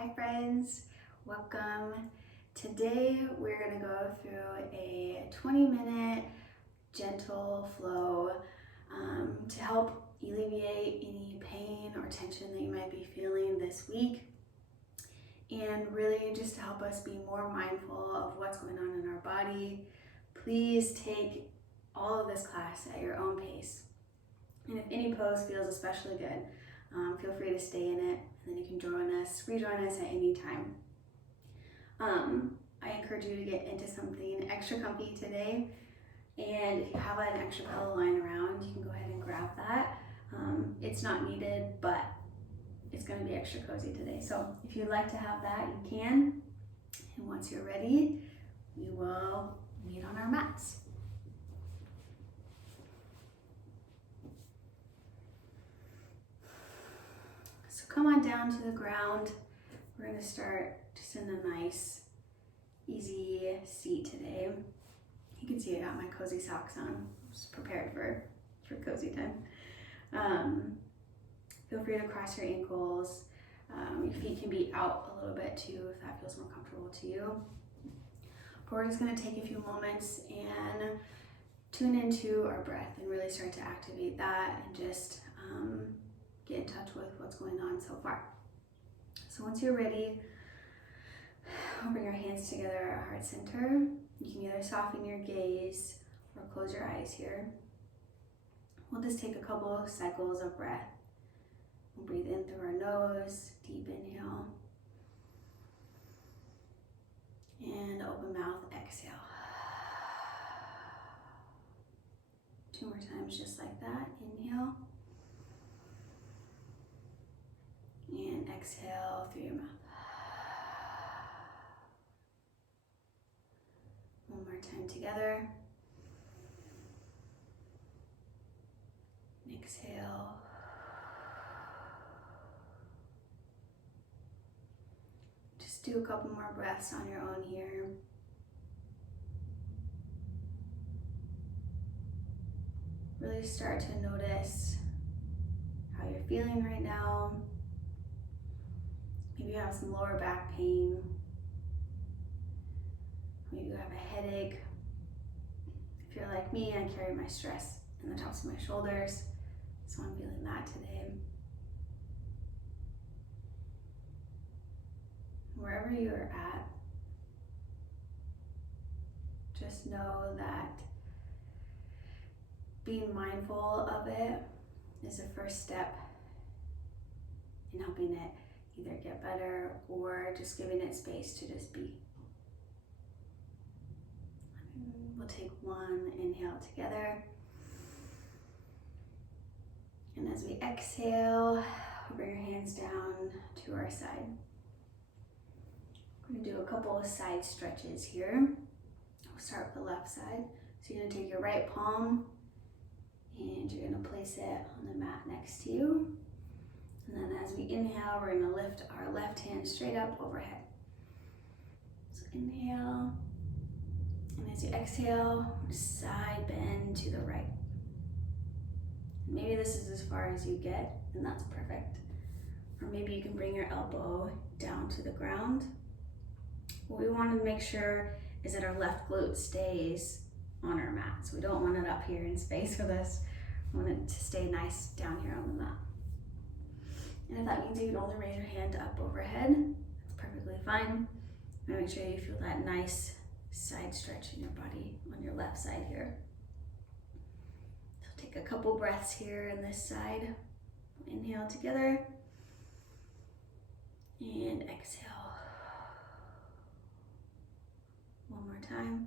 Hi friends, welcome. Today we're going to go through a 20-minute gentle flow to help alleviate any pain or tension that you might be feeling this week, and really just to help us be more mindful of what's going on in our body. Please take all of this class at your own pace, and if any pose feels especially good, feel free to stay in it, and then you can rejoin us at any time. I encourage you to get into something extra comfy today, and if you have an extra pillow lying around, you can go ahead and grab that. It's not needed, but it's going to be extra cozy today. So if you'd like to have that, you can. And once you're ready, we will meet on our mats. So come on down to the ground. We're going to start just in a nice, easy seat today. You can see I got my cozy socks on. I'm just prepared for cozy time. Feel free to cross your ankles. Your feet can be out a little bit too if that feels more comfortable to you. But we're just going to take a few moments and tune into our breath and really start to activate that and just get in touch with what's going on so far. So once you're ready, bring your hands together at heart center. You can either soften your gaze or close your eyes here. We'll just take a couple of cycles of breath. We'll breathe in through our nose, deep inhale, and open mouth, exhale. 2 more times just like that. Inhale, and exhale through your mouth. One more time together. Exhale. Just do a couple more breaths on your own here. Really start to notice how you're feeling right now. Maybe you have some lower back pain. Maybe you have a headache. If you're like me, I carry my stress in the tops of my shoulders, so I'm feeling that today. Wherever you're at, just know that being mindful of it is the first step in helping it either get better or just giving it space to just be. We'll take one inhale together. And as we exhale, we'll bring your hands down to our side. We're going to do a couple of side stretches here. We'll start with the left side. So you're going to take your right palm and you're going to place it on the mat next to you. And then as we inhale, we're going to lift our left hand straight up overhead. So inhale. And as you exhale, side bend to the right. Maybe this is as far as you get, and that's perfect. Or maybe you can bring your elbow down to the ground. What we want to make sure is that our left glute stays on our mat. So we don't want it up here in space with us. We want it to stay nice down here on the mat. And if that means you can only raise your hand up overhead, that's perfectly fine. And make sure you feel that nice side stretch in your body on your left side here. So take a couple breaths here on this side. Inhale together and exhale. One more time.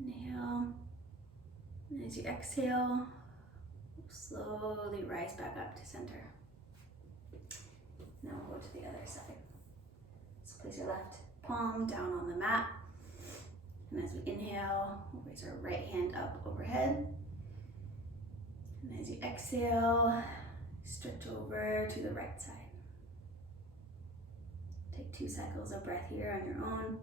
Inhale. And as you exhale, slowly rise back up to center. Now we'll go to the other side. So place your left palm down on the mat. And as we inhale, we'll raise our right hand up overhead. And as you exhale, stretch over to the right side. Take 2 cycles of breath here on your own.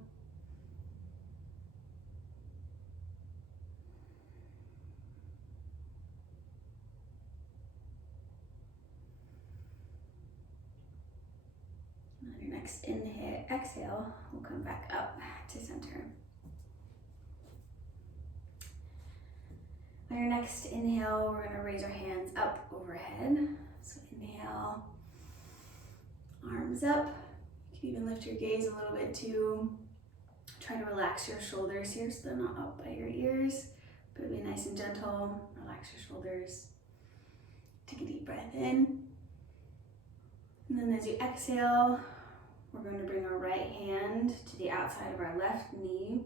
next inhale, exhale, we'll come back up to center. On your next inhale, we're gonna raise our hands up overhead. So inhale, arms up. You can even lift your gaze a little bit too. Try to relax your shoulders here so they're not up by your ears, but be nice and gentle. Relax your shoulders. Take a deep breath in. And then as you exhale, we're going to bring our right hand to the outside of our left knee.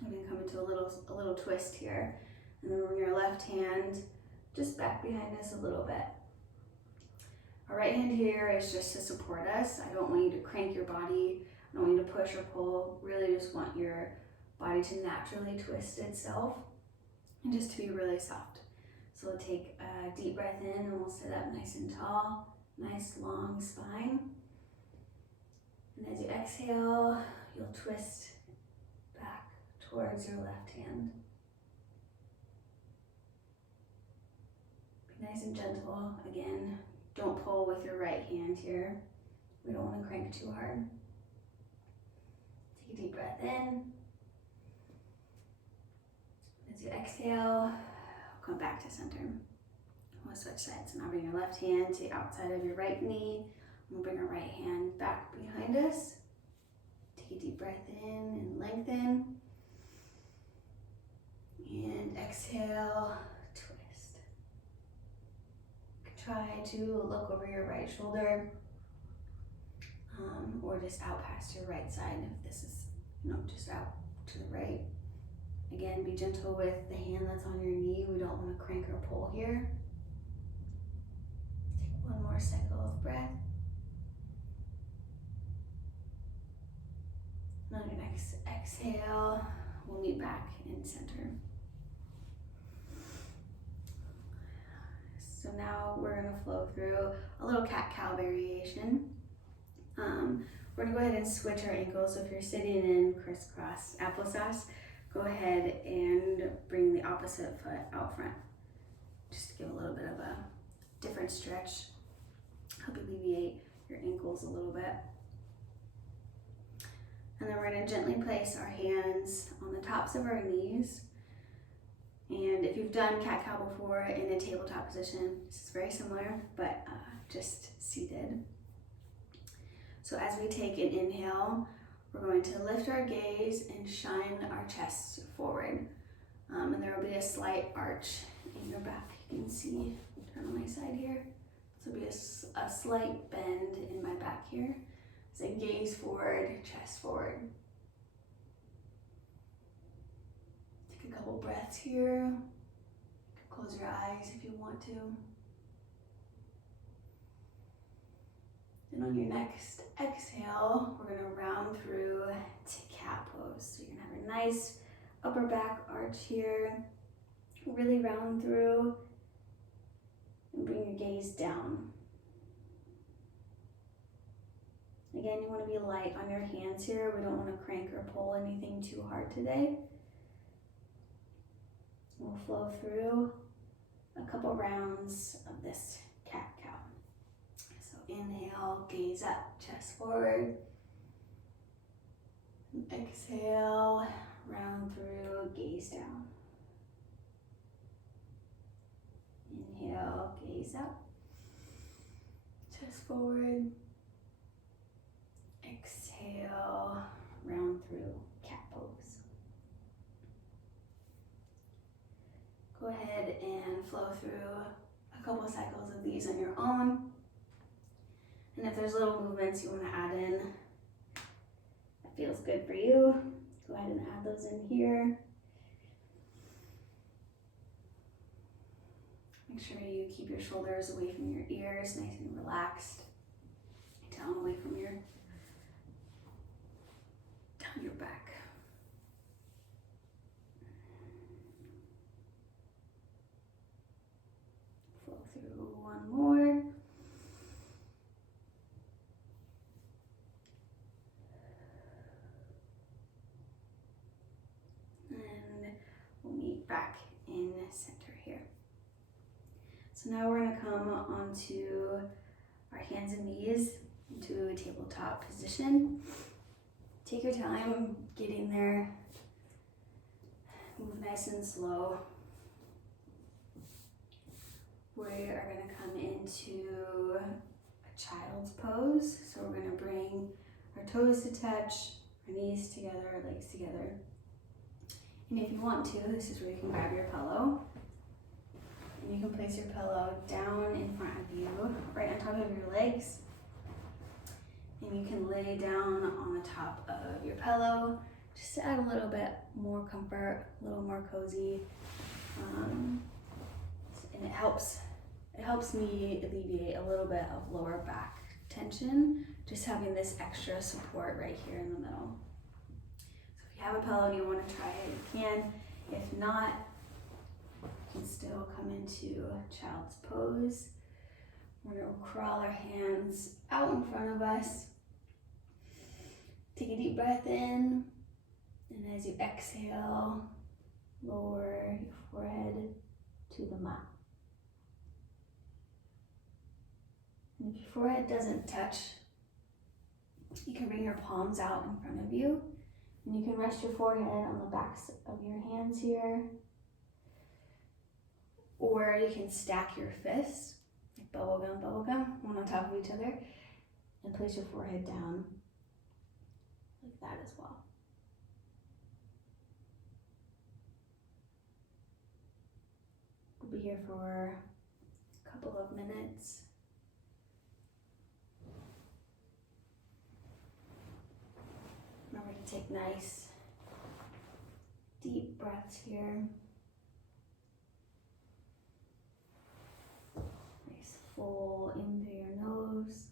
We're going to come into a little twist here. And then bring our left hand just back behind us a little bit. Our right hand here is just to support us. I don't want you to crank your body. I don't want you to push or pull. Really just want your body to naturally twist itself and just to be really soft. So we'll take a deep breath in and we'll sit up nice and tall, nice long spine. And as you exhale, you'll twist back towards your left hand. Be nice and gentle. Again, don't pull with your right hand here. We don't want to crank too hard. Take a deep breath in. As you exhale, come back to center. We'll switch sides. Now bring your left hand to the outside of your right knee. We'll bring our right hand back behind us. Take a deep breath in and lengthen. And exhale, twist. Try to look over your right shoulder or just out past your right side if this is, just out to the right. Again, be gentle with the hand that's on your knee. We don't want to crank or pull here. Take one more cycle of breath. And on your next exhale, we'll meet back in center. So now we're going to flow through a little cat-cow variation. We're going to go ahead and switch our ankles. So if you're sitting in crisscross applesauce, go ahead and bring the opposite foot out front. Just to give a little bit of a different stretch. Help alleviate your ankles a little bit. And then we're going to gently place our hands on the tops of our knees. And if you've done cat-cow before in a tabletop position, this is very similar, but just seated. So as we take an inhale, we're going to lift our gaze and shine our chest forward. And there will be a slight arch in your back. You can see, turn on my side here. So there'll be a slight bend in my back here. So gaze forward, chest forward. Take a couple breaths here. You can close your eyes if you want to. And on your next exhale, we're going to round through to cat pose. So you're going to have a nice upper back arch here. Really round through and bring your gaze down. Again, you want to be light on your hands here. We don't want to crank or pull anything too hard today. We'll flow through a couple rounds of this cat-cow. So inhale, gaze up, chest forward. Exhale, round through, gaze down. Inhale, gaze up, chest forward. Exhale, round through, cat pose. Go ahead and flow through a couple cycles of these on your own. And if there's little movements you want to add in, that feels good for you, go ahead and add those in here. Make sure you keep your shoulders away from your ears, nice and relaxed. Down away from your back. Flow through one more. And we'll meet back in center here. So now we're going to come onto our hands and knees. into a tabletop position. Take your time getting there. Move nice and slow. We are going to come into a child's pose. So we're going to bring our toes to touch, our knees together, our legs together. And if you want to, this is where you can grab your pillow. And you can place your pillow down in front of you, right on top of your legs. And you can lay down on the top of your pillow just to add a little bit more comfort, a little more cozy. And it helps me alleviate a little bit of lower back tension, just having this extra support right here in the middle. So if you have a pillow and you want to try it, you can. If not, you can still come into child's pose. We're going to crawl our hands out in front of us. Take a deep breath in, and as you exhale, lower your forehead to the mat. And if your forehead doesn't touch, you can bring your palms out in front of you, and you can rest your forehead on the backs of your hands here, or you can stack your fists, like bubble gum, one on top of each other, and place your forehead down like that as well. We'll be here for a couple of minutes. Remember to take nice, deep breaths here. Nice full in through your nose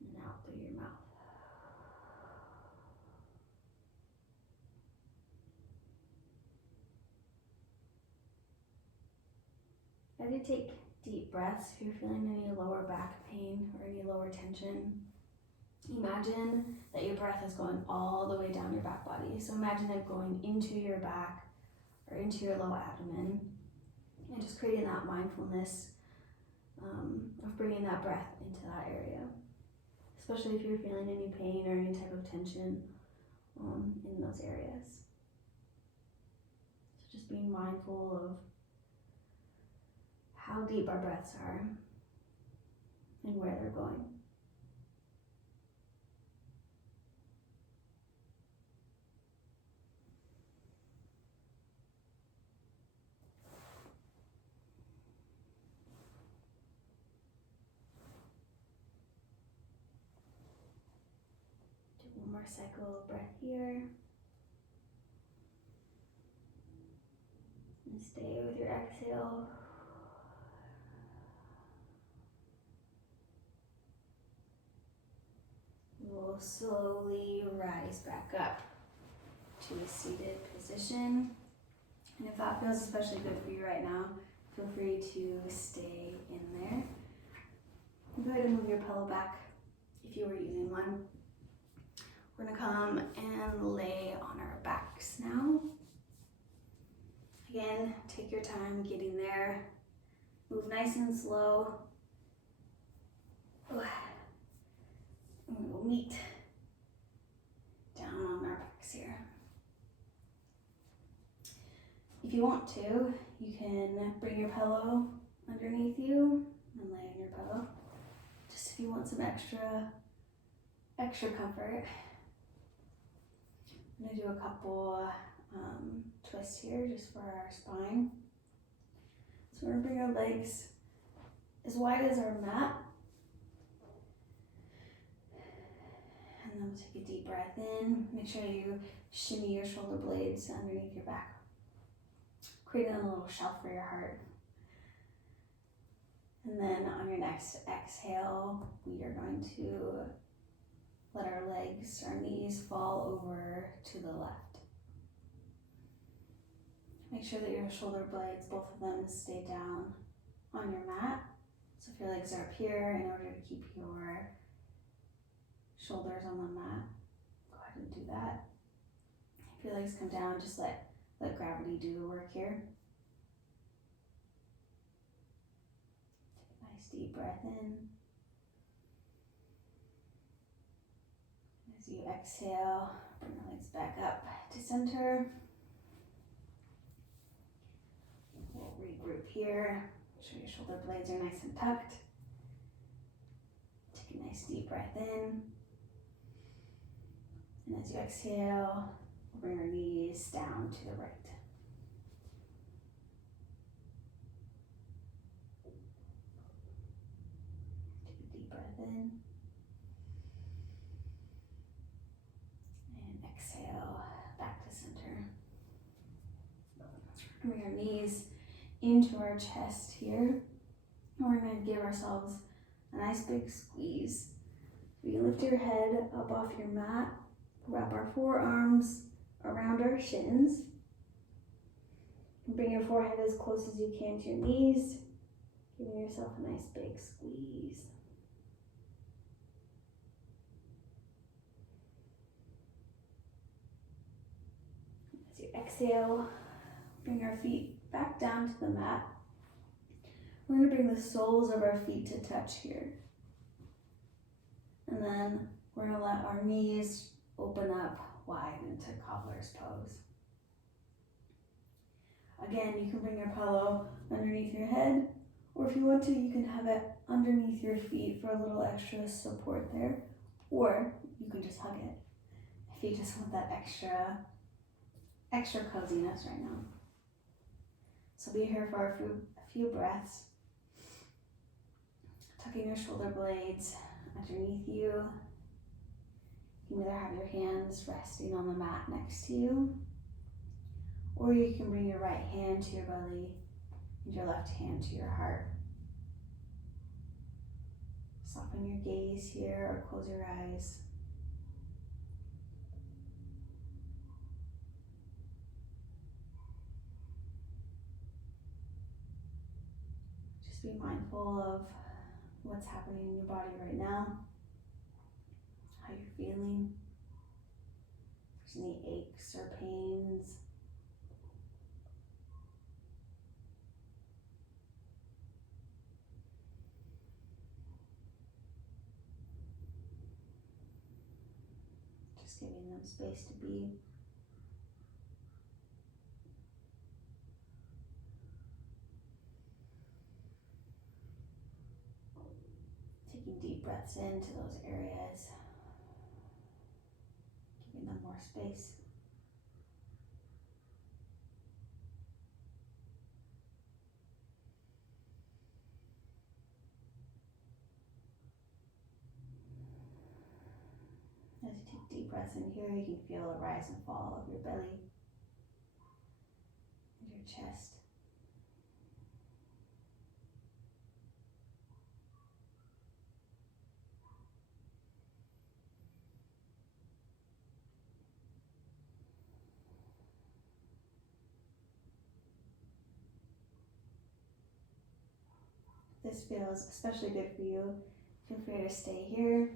and out through your mouth. As you take deep breaths, if you're feeling any lower back pain or any lower tension, imagine that your breath is going all the way down your back body. So imagine it going into your back or into your low abdomen, and just creating that mindfulness of bringing that breath into that area, especially if you're feeling any pain or any type of tension in those areas. So just being mindful of how deep our breaths are and where they're going. Do one more cycle of breath here. And stay with your exhale. We'll slowly rise back up to a seated position. And if that feels especially good for you right now, feel free to stay in there. Go ahead and move your pillow back if you were using one. We're gonna come and lay on our backs now. Again, take your time getting there. Move nice and slow. And we will meet down on our backs here. If you want to, you can bring your pillow underneath you and lay on your pillow. Just if you want some extra comfort. I'm gonna do a couple twists here just for our spine. So we're gonna bring our legs as wide as our mat. And then we'll take a deep breath in. Make sure you shimmy your shoulder blades underneath your back, creating a little shelf for your heart. And then on your next exhale, we are going to let our legs, our knees fall over to the left. Make sure that your shoulder blades, both of them, stay down on your mat. So if your legs are up here, in order to keep your shoulders on the mat, go ahead and do that. If your legs come down, just let gravity do the work here. Take a nice deep breath in. As you exhale, bring your legs back up to center. We'll regroup here. Make sure your shoulder blades are nice and tucked. Take a nice deep breath in. And as you exhale, bring your knees down to the right. Take a deep breath in. And exhale, back to center. Bring your knees into our chest here. And we're going to give ourselves a nice big squeeze. So you lift your head up off your mat, wrap our forearms around our shins, and bring your forehead as close as you can to your knees, giving yourself a nice big squeeze. As you exhale, bring our feet back down to the mat. We're going to bring the soles of our feet to touch here. And then we're going to let our knees open up wide into cobbler's pose. Again, you can bring your pillow underneath your head, or if you want to, you can have it underneath your feet for a little extra support there, or you can just hug it if you just want that extra coziness right now. So be here for a few breaths, tucking your shoulder blades underneath you. You can either have your hands resting on the mat next to you, or you can bring your right hand to your belly and your left hand to your heart. Soften your gaze here or close your eyes. Just be mindful of what's happening in your body right now, how you're feeling. If there's any aches or pains. Just giving them space to be. Taking deep breaths into those areas, giving them more space. As you take deep breaths in here, you can feel a rise and fall of your belly and your chest. If this feels especially good for you, feel free to stay here.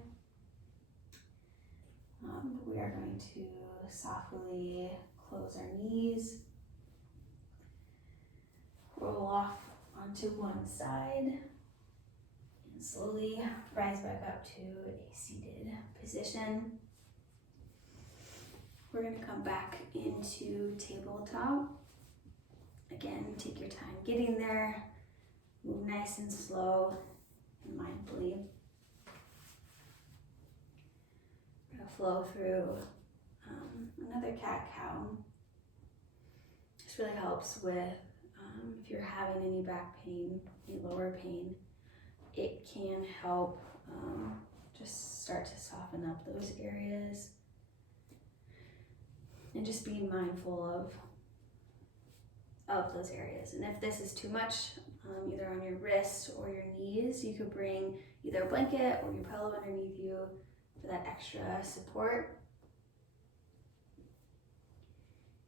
We are going to softly close our knees, roll off onto one side, and slowly rise back up to a seated position. We're going to come back into tabletop. Again, take your time getting there. Move nice and slow and mindfully. We're going to flow through another cat-cow. This really helps with if you're having any back pain, any lower pain. It can help just start to soften up those areas. And just being mindful of those areas. And if this is too much, either on your wrists or your knees, you could bring either a blanket or your pillow underneath you for that extra support.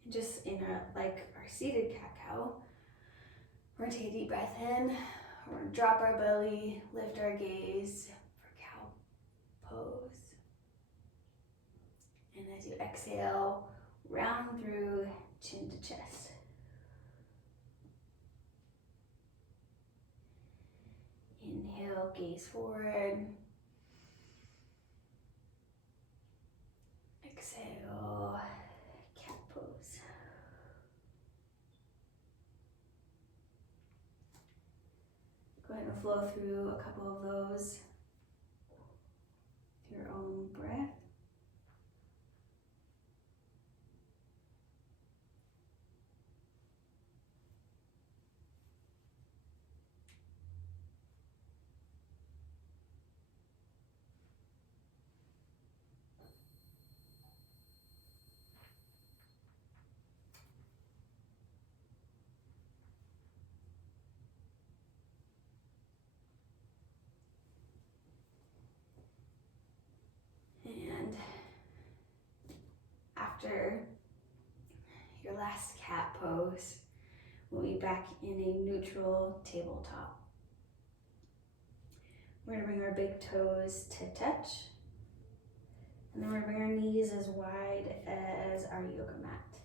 And just in our seated cat-cow, we're gonna take a deep breath in, we're gonna drop our belly, lift our gaze for cow pose. And as you exhale, round through chin to chest. Inhale. gaze forward. Exhale, cat pose. Go ahead and flow through a couple of those with your own breath. And after your last cat pose, we'll be back in a neutral tabletop. We're gonna bring our big toes to touch, and then we're gonna bring our knees as wide as our yoga mat.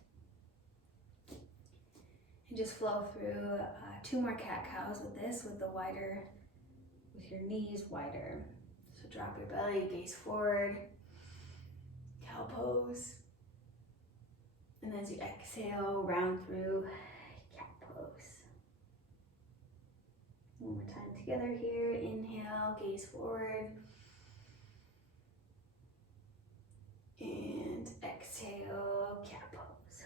And just flow through 2 more cat cows with this, with your knees wider. So drop your belly, gaze forward, cow pose. And as you exhale, round through cat pose. One more time together here. Inhale, gaze forward. And exhale, cat pose.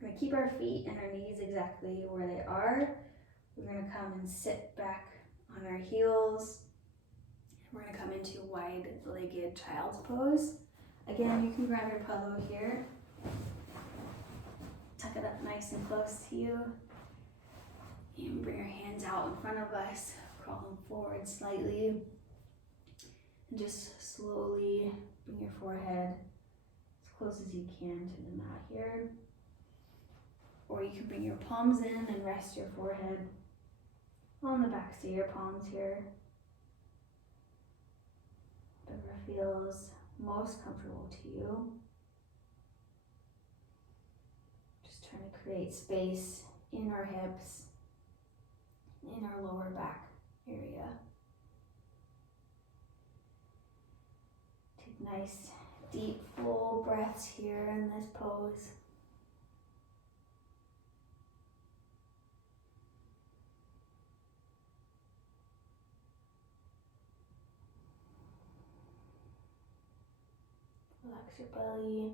We're gonna keep our feet and our knees exactly where they are. We're gonna come and sit back on our heels. We're gonna come into wide-legged child's pose. Again, you can grab your pillow here. Tuck it up nice and close to you. And bring your hands out in front of us, crawling forward slightly. And just slowly bring your forehead as close as you can to the mat here. Or you can bring your palms in and rest your forehead on the backs of your palms here. Whatever feels most comfortable to you. Just trying to create space in our hips, in our lower back area. Take nice, deep, full breaths here in this pose. Relax your belly.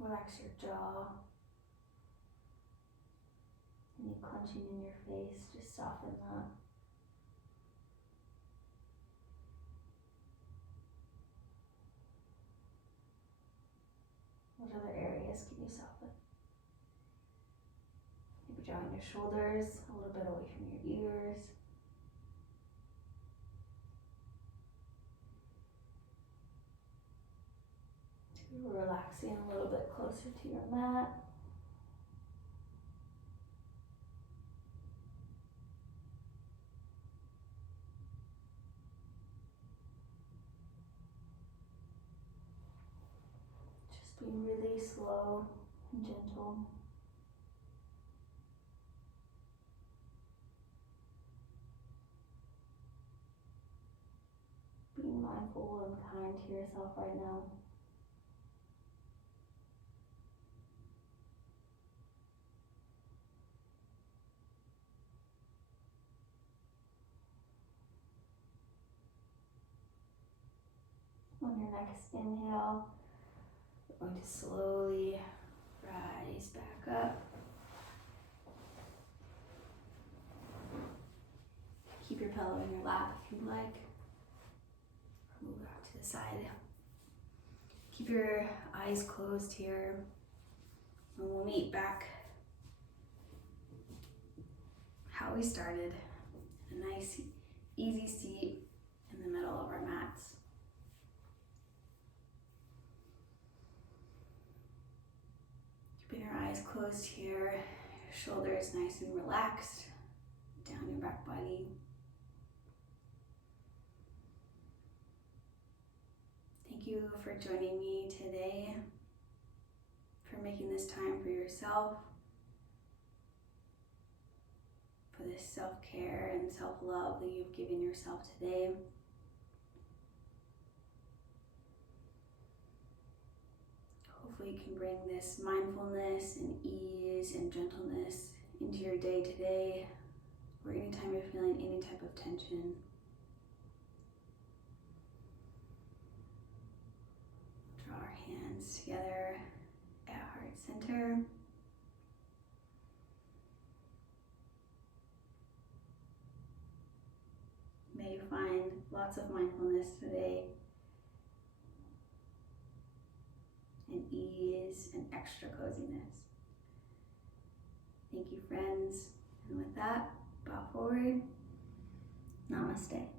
Relax your jaw. Any clenching in your face, just soften that. What other areas can you soften? Maybe drawing your shoulders a little bit away from your ears. Relaxing a little bit closer to your mat. Just being really slow and gentle. Being mindful and kind to yourself right now. On your next inhale, we're going to slowly rise back up. Keep your pillow in your lap if you'd like. Or move out to the side. Keep your eyes closed here. And we'll meet back how we started. A nice, easy seat in the middle of our mats. Keeping your eyes closed here, your shoulders nice and relaxed, down your back body. Thank you for joining me today for for making this time for yourself, for this self-care and self-love that you've given yourself today. Hopefully you can bring this mindfulness and ease and gentleness into your day today, or anytime you're feeling any type of tension. Draw our hands together at heart center. May you find lots of mindfulness today, and ease and extra coziness. Thank you, friends. And with that, bow forward. Namaste.